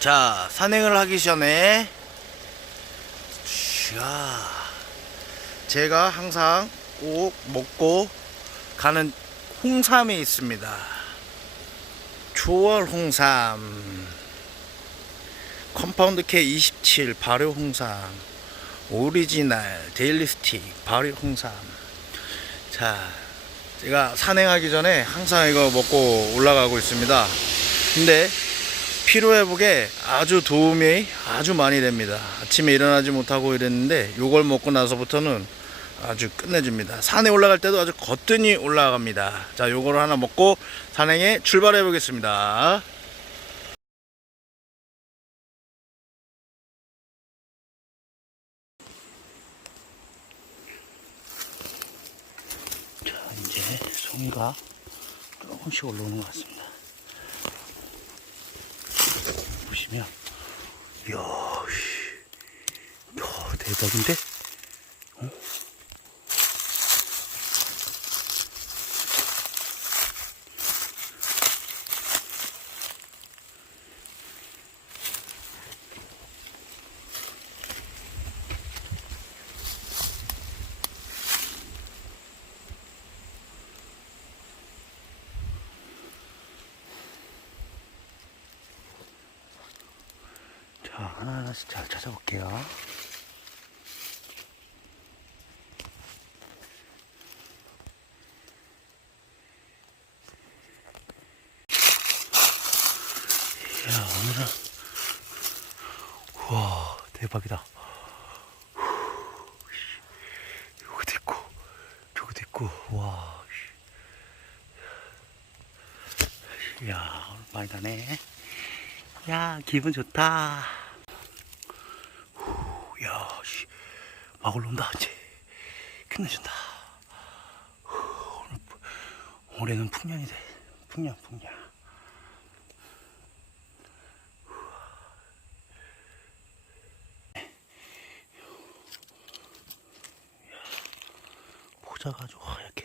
자, 산행을 하기 전에 자, 제가 항상 꼭 먹고 가는 홍삼이 있습니다. 조월 홍삼, 컴파운드 K27 발효 홍삼, 오리지널 데일리 스틱 발효 홍삼. 자, 제가 산행하기 전에 항상 이거 먹고 올라가고 있습니다. 근데 피로회복에 아주 도움이 아주 많이 됩니다. 아침에 일어나지 못하고 이랬는데 요걸 먹고 나서부터는 아주 끝내줍니다. 산에 올라갈 때도 아주 거뜬히 올라갑니다. 자, 요거를 하나 먹고 산행에 출발해 보겠습니다. 자, 이제 송이가 조금씩 올라오는 것 같습니다. 보시면, 이야, 씨. 이야, 대박인데? 어? 자, 하나하나씩 잘 찾아볼게요. 이야, 오늘은, 우와, 대박이다. 여기도 있고, 저기도 있고, 와. 이야, 오늘 많이 나네. 야, 기분 좋다. 후, 야, 씨, 막 올라온다, 이제. 끝내준다. 후, 오늘, 부- 올해는 풍년이 돼. 풍년, 풍년. 포자가 아주 하얗게